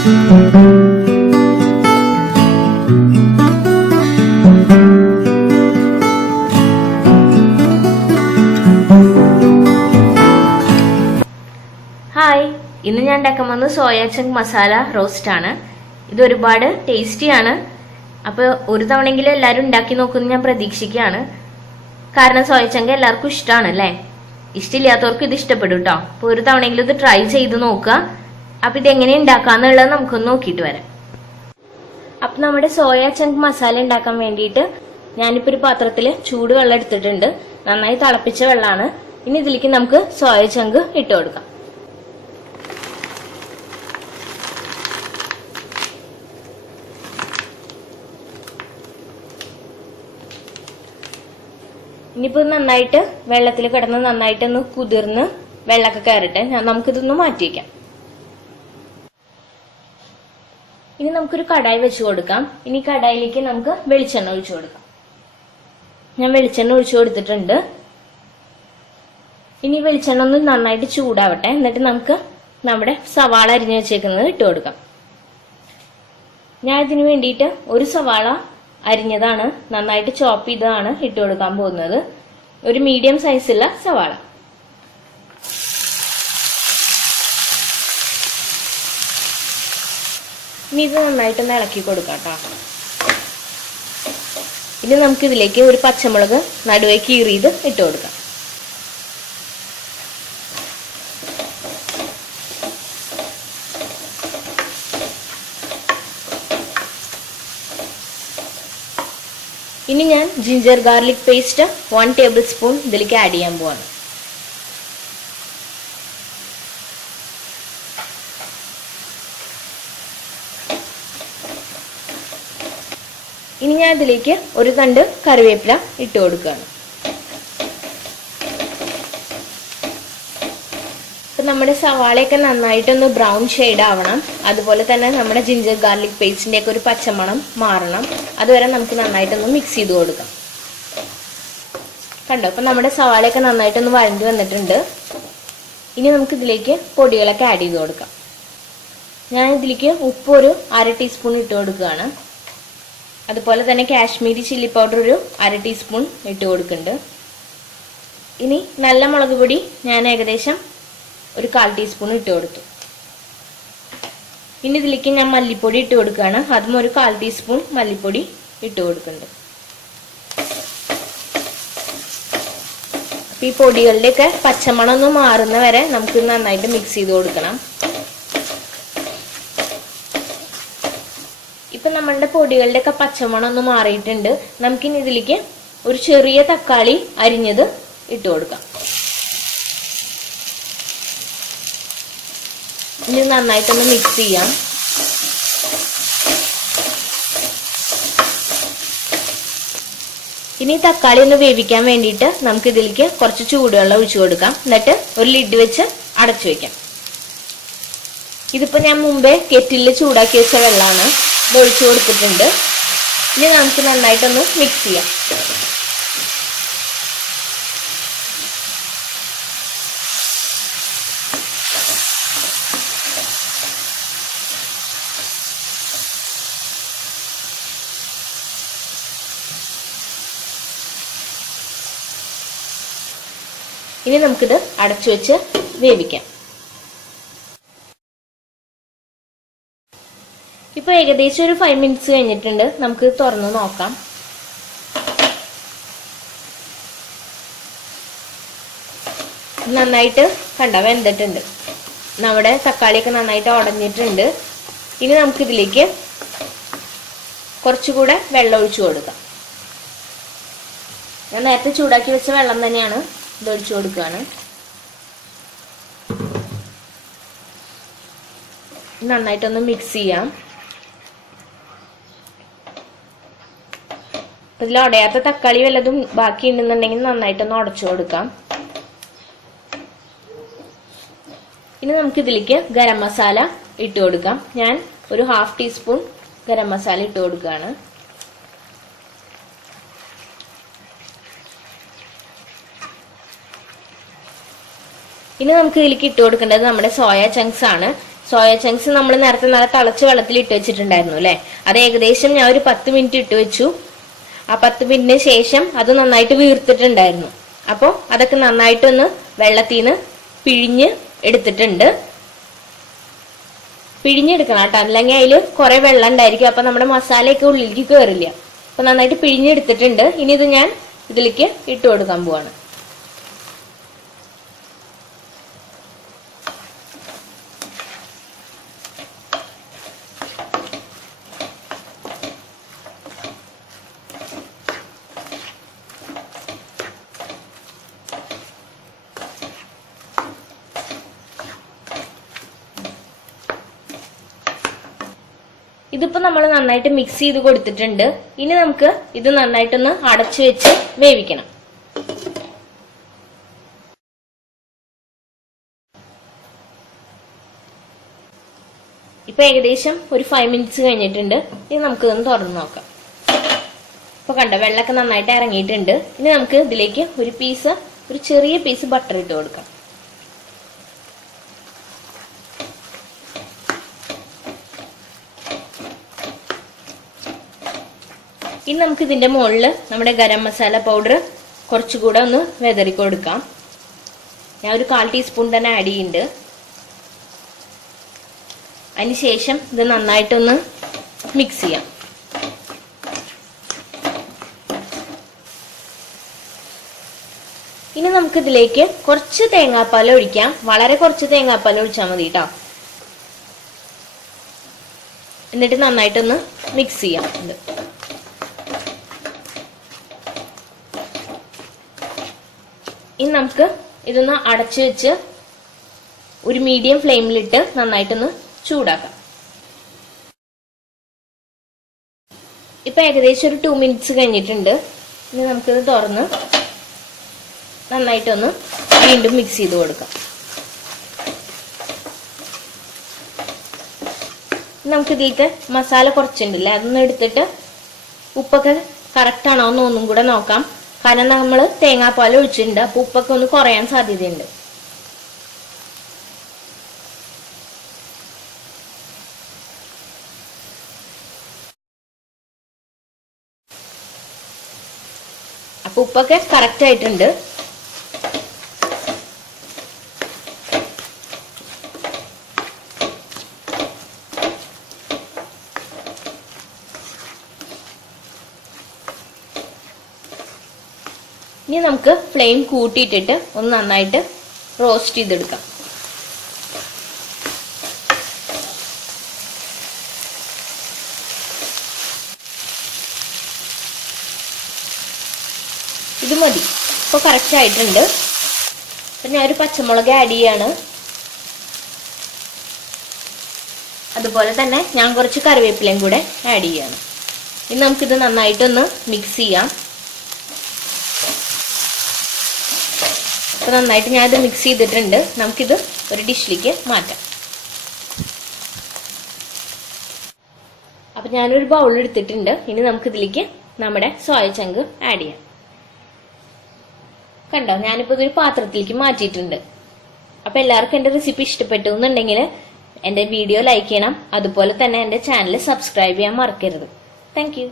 Hi, ഇന്ന് ഞാൻ ഉണ്ടാക്കാൻ പോകുന്നത് സോയ ചങ്ക് മസാല റോസ്റ്റ് ആണ്. ഇത് ഒരുപാട് ടേസ്റ്റിയാണ്. അപ്പോൾ ഒരു തവണയെങ്കിലും എല്ലാവരും ഉണ്ടാക്കി നോക്കുമെന്ന് ഞാൻ പ്രതീക്ഷിക്കുകയാണ്. കാരണം സോയ ചങ്ക് എല്ലാവർക്കും ഇഷ്ടമാണ് അല്ലേ? ഇഷ്ടമില്ലാത്തവർക്ക് ഇത് ഇഷ്ടപ്പെടും കേട്ടോ. അപ്പോൾ ഒരു തവണയെങ്കിലും ഇത് ട്രൈ ചെയ്ത് നോക്കുക. അപ്പോൾ ഇതെങ്ങനെ ഉണ്ടാക്കാന്നുള്ളത് നമുക്കൊന്ന് നോക്കിയിട്ട് വരാം. അപ്പം നമ്മുടെ സോയ ചങ്ക് മസാല ഉണ്ടാക്കാൻ വേണ്ടിയിട്ട് ഞാനിപ്പോൾ ഒരു പാത്രത്തിൽ ചൂടുവെള്ളം എടുത്തിട്ടുണ്ട്. നന്നായി തിളപ്പിച്ച വെള്ളമാണ്. ഇനി ഇതിലേക്ക് നമുക്ക് സോയ ചങ്ക് ഇട്ട് കൊടുക്കാം. ഇനിയിപ്പോൾ നന്നായിട്ട് വെള്ളത്തിൽ കിടന്ന് നന്നായിട്ടൊന്ന് കുതിർന്ന് വെള്ളമൊക്കെ കയറട്ടെ. നമുക്കിതൊന്ന് മാറ്റി വയ്ക്കാം. ഇനി നമുക്കൊരു കടായി വെച്ച് കൊടുക്കാം. ഇനി കടായിലേക്ക് നമുക്ക് വെളിച്ചെണ്ണ ഒഴിച്ചു കൊടുക്കാം. ഞാൻ വെളിച്ചെണ്ണ ഒഴിച്ചു കൊടുത്തിട്ടുണ്ട്. ഇനി വെളിച്ചെണ്ണ ഒന്ന് നന്നായിട്ട് ചൂടാവട്ടെ. എന്നിട്ട് നമുക്ക് നമ്മുടെ സവാള അരിഞ്ഞു വെച്ചേക്കുന്നത് ഇട്ട് കൊടുക്കാം. ഞാൻ ഇതിനു വേണ്ടിയിട്ട് ഒരു സവാള അരിഞ്ഞതാണ്, നന്നായിട്ട് ചോപ്പ് ചെയ്തതാണ് ഇട്ട് കൊടുക്കാൻ പോകുന്നത്. ഒരു മീഡിയം സൈസുള്ള സവാള. ഇനി ഇത് നന്നായിട്ടൊന്ന് ഇളക്കി കൊടുക്കാം കേട്ടോ. ഇനി നമുക്ക് ഇതിലേക്ക് ഒരു പച്ചമുളക് നടുവേ കീറിയത് ഇട്ട് കൊടുക്കാം. ഇനി ഞാൻ ginger garlic paste 1 table spoon ഇതിലേക്ക് ആഡ് ചെയ്യാൻ പോവാണ്. ഇനി ഞാൻ ഇതിലേക്ക് ഒരു തണ്ട് കറിവേപ്പില ഇട്ട് കൊടുക്കുകയാണ്. അപ്പം നമ്മുടെ സവാളയൊക്കെ നന്നായിട്ടൊന്ന് ബ്രൗൺ ഷെയ്ഡ് ആവണം. അതുപോലെ തന്നെ നമ്മുടെ ജിഞ്ചർ ഗാർലിക് പേസ്റ്റിൻ്റെ ഒക്കെ ഒരു പച്ചമണം മാറണം. അതുവരെ നമുക്ക് നന്നായിട്ടൊന്ന് മിക്സ് ചെയ്ത് കൊടുക്കാം. കണ്ടോ, അപ്പം നമ്മുടെ സവാളയൊക്കെ നന്നായിട്ടൊന്ന് വഴണ്ടി വന്നിട്ടുണ്ട്. ഇനി നമുക്ക് ഇതിലേക്ക് പൊടികളൊക്കെ ആഡ് ചെയ്ത് കൊടുക്കാം. ഞാൻ ഇതിലേക്ക് ഉപ്പ് ഒരു 1/2 ടീസ്പൂൺ ഇട്ട് കൊടുക്കുകയാണ്. അതുപോലെ തന്നെ കാശ്മീരി ചില്ലി പൗഡർ ഒരു 1/2 ടീസ്പൂൺ ഇട്ട് കൊടുക്കുന്നുണ്ട്. ഇനി നല്ല മുളക് പൊടി ഞാൻ ഏകദേശം ഒരു 1/4 ടീസ്പൂൺ ഇട്ട് കൊടുത്തു. ഇനി ഇതിലേക്ക് ഞാൻ മല്ലിപ്പൊടി ഇട്ട് കൊടുക്കുകയാണ്. അതും ഒരു 1/4 ടീസ്പൂൺ മല്ലിപ്പൊടി ഇട്ട് കൊടുക്കുന്നുണ്ട്. അപ്പം ഈ പൊടികളുടെയൊക്കെ പച്ചമണം ഒന്ന് മാറുന്ന വരെ നമുക്ക് നന്നായിട്ട് മിക്സ് ചെയ്ത് കൊടുക്കണം. ഇപ്പം നമ്മളുടെ പൊടികളുടെയൊക്കെ പച്ചമണം ഒന്ന് മാറിയിട്ടുണ്ട്. നമുക്കിനി ഇതിലേക്ക് ഒരു ചെറിയ തക്കാളി അരിഞ്ഞത് ഇട്ട് കൊടുക്കാം. ഇനി നന്നായിട്ടൊന്ന് മിക്സ് ചെയ്യാം. ഇനി തക്കാളി ഒന്ന് വേവിക്കാൻ വേണ്ടിയിട്ട് നമുക്ക് ഇതിലേക്ക് കുറച്ച് ചൂടുവെള്ളം ഒഴിച്ചു കൊടുക്കാം. എന്നിട്ട് ഒരു ലിഡ് വെച്ച് അടച്ചു വെക്കാം. ഇതിപ്പോ ഞാൻ മുമ്പേ കെറ്റിലിൽ ചൂടാക്കി വെച്ച വെള്ളമാണ്. ഇത് ഒഴിച്ചു കൊടുത്തിട്ടുണ്ട്. ഇനി നമുക്ക് നന്നായിട്ടൊന്ന് മിക്സ് ചെയ്യാം. ഇനി നമുക്കിത് അടച്ചു വെച്ച് വേവിക്കാം. ഇപ്പൊ ഏകദേശം ഒരു 5 മിനിറ്റ്സ് കഴിഞ്ഞിട്ടുണ്ട്. നമുക്ക് തുറന്ന് നോക്കാം. നന്നായിട്ട് വെന്തിട്ടുണ്ട്. നമ്മുടെ തക്കാളിയൊക്കെ നന്നായിട്ട് ഉടഞ്ഞിട്ടുണ്ട്. ഇനി നമുക്കിതിലേക്ക് കുറച്ചുകൂടെ വെള്ളം ഒഴിച്ചു കൊടുക്കാം. ഞാൻ നേരത്തെ ചൂടാക്കി വെച്ച വെള്ളം തന്നെയാണ് ഇതൊഴിച്ചു കൊടുക്കുകയാണ്. നന്നായിട്ടൊന്ന് മിക്സ് ചെയ്യാം. ഇതിൽ ഉടയാത്ത തക്കാളി വല്ലതും ബാക്കി ഉണ്ടെന്നുണ്ടെങ്കിൽ നന്നായിട്ടൊന്ന് ഉടച്ചു കൊടുക്കാം. ഇനി നമുക്ക് ഇതിലേക്ക് ഗരം മസാല ഇട്ട് കൊടുക്കാം. ഞാൻ ഒരു 1/2 ടീസ്പൂൺ ഗരം മസാല ഇട്ട് കൊടുക്കുകയാണ്. ഇനി നമുക്ക് ഇതിലേക്ക് ഇട്ട് കൊടുക്കേണ്ടത് നമ്മുടെ സോയ ചങ്ക്സ് ആണ്. സോയ ചങ്ക്സ് നമ്മൾ നേരത്തെ നല്ല തിളച്ച വെള്ളത്തിൽ ഇട്ട് വെച്ചിട്ടുണ്ടായിരുന്നു അല്ലെ. അത് ഏകദേശം ഞാൻ ഒരു 10 മിനിറ്റ് ഇട്ട് വെച്ചു. ആ 10 മിനിറ്റിന് ശേഷം അത് നന്നായിട്ട് വീർത്തിട്ടുണ്ടായിരുന്നു. അപ്പോൾ അതൊക്കെ നന്നായിട്ടൊന്ന് വെള്ളത്തിൽ നിന്ന് പിഴിഞ്ഞ് എടുത്തിട്ടുണ്ട്. പിഴിഞ്ഞെടുക്കണം കേട്ടോ, അല്ലെങ്കിൽ അതിൽ കുറെ വെള്ളം ഉണ്ടായിരിക്കും. അപ്പൊ നമ്മുടെ മസാലയൊക്കെ ഉള്ളിലേക്ക് കയറില്ല. അപ്പൊ നന്നായിട്ട് പിഴിഞ്ഞെടുത്തിട്ടുണ്ട്. ഇനി ഇത് ഞാൻ ഇതിലേക്ക് ഇട്ട് കൊടുക്കാൻ പോവാണ്. ഇതിപ്പോ നമ്മൾ നന്നായിട്ട് മിക്സ് ചെയ്ത് കൊടുത്തിട്ടുണ്ട്. ഇനി നമുക്ക് ഇത് നന്നായിട്ടൊന്ന് അടച്ചു വെച്ച് വേവിക്കണം. ഇപ്പൊ ഏകദേശം ഒരു 5 മിനിറ്റ്സ് കഴിഞ്ഞിട്ടുണ്ട്. ഇനി നമുക്ക് ഇതൊന്ന് തുറന്ന് നോക്കാം. ഇപ്പൊ കണ്ടോ, വെള്ളമൊക്കെ നന്നായിട്ട് ഇറങ്ങിയിട്ടുണ്ട്. ഇനി നമുക്ക് ഇതിലേക്ക് ഒരു ചെറിയ പീസ് ബട്ടർ ഇട്ട് കൊടുക്കാം. ഇനി നമുക്ക് ഇതിന്റെ മുകളിൽ നമ്മുടെ ഗരം മസാല പൗഡർ കുറച്ചുകൂടെ ഒന്ന് വെതറി കൊടുക്കാം. ഞാൻ ഒരു 1/4 ടീസ്പൂൺ തന്നെ ആഡ് ചെയ്യുന്നുണ്ട്. അതിനുശേഷം ഇത് നന്നായിട്ടൊന്ന് മിക്സ് ചെയ്യാം. ഇനി നമുക്ക് ഇതിലേക്ക് കുറച്ച് തേങ്ങാപ്പാൽ ഒഴിക്കാം. വളരെ കുറച്ച് തേങ്ങാപ്പാൽ ഒഴിച്ചാൽ മതി കേട്ടോ. എന്നിട്ട് നന്നായിട്ടൊന്ന് മിക്സ് ചെയ്യാം. ഇനി നമുക്ക് ഇതൊന്ന് അടച്ചു വെച്ച് ഒരു മീഡിയം ഫ്ലെയിമിലിട്ട് നന്നായിട്ടൊന്ന് ചൂടാക്കാം. ഇപ്പൊ ഏകദേശം ഒരു 2 മിനിറ്റ്സ് കഴിഞ്ഞിട്ടുണ്ട്. ഇനി നമുക്കിത് തുറന്ന് നന്നായിട്ടൊന്ന് വീണ്ടും മിക്സ് ചെയ്ത് കൊടുക്കാം. നമുക്കിതിലത്തെ മസാല കുറച്ചുണ്ടല്ലേ, അതൊന്ന് എടുത്തിട്ട് ഉപ്പൊക്കെ കറക്റ്റ് ആണോ എന്ന് ഒന്നും കൂടെ നോക്കാം. കാരണം നമ്മൾ തേങ്ങാപ്പാൽ ഒഴിച്ചിട്ടുണ്ട്. അപ്പൊ ഉപ്പൊക്കെ ഒന്ന് കുറയാൻ സാധ്യതയുണ്ട്. അപ്പൊ ഉപ്പൊക്കെ കറക്റ്റ് ആയിട്ടുണ്ട്. ഇനി നമുക്ക് ഫ്ലെയിം കൂട്ടിയിട്ടിട്ട് ഒന്ന് നന്നായിട്ട് റോസ്റ്റ് ചെയ്തെടുക്കാം. ഇത് മതി, ഇപ്പൊ കറക്റ്റ് ആയിട്ടുണ്ട്. അപ്പൊ ഞാൻ ഒരു പച്ചമുളക് ആഡ് ചെയ്യാണ്. അതുപോലെ തന്നെ ഞാൻ കുറച്ച് കറിവേപ്പിലയും കൂടെ ആഡ് ചെയ്യാണ്. ഇനി നമുക്കിത് നന്നായിട്ടൊന്ന് മിക്സ് ചെയ്യാം. അപ്പൊ നന്നായിട്ട് ഞാനിത് മിക്സ് ചെയ്തിട്ടുണ്ട്. നമുക്കിത് ഒരു ഡിഷിലേക്ക് മാറ്റാം. അപ്പൊ ഞാനൊരു ബൗൾ എടുത്തിട്ടുണ്ട്. ഇനി നമുക്കിതിലേക്ക് നമ്മുടെ സോയ ചങ്ക് ആഡ് ചെയ്യാം. കണ്ടോ, ഞാനിപ്പോ ഇതൊരു പാത്രത്തിലേക്ക് മാറ്റിയിട്ടുണ്ട്. അപ്പൊ എല്ലാവർക്കും എന്റെ റെസിപ്പി ഇഷ്ടപ്പെട്ടു എന്നുണ്ടെങ്കിൽ എന്റെ വീഡിയോ ലൈക്ക് ചെയ്യണം. അതുപോലെ തന്നെ എന്റെ ചാനൽ സബ്സ്ക്രൈബ് ചെയ്യാൻ മറക്കരുത്. Thank you.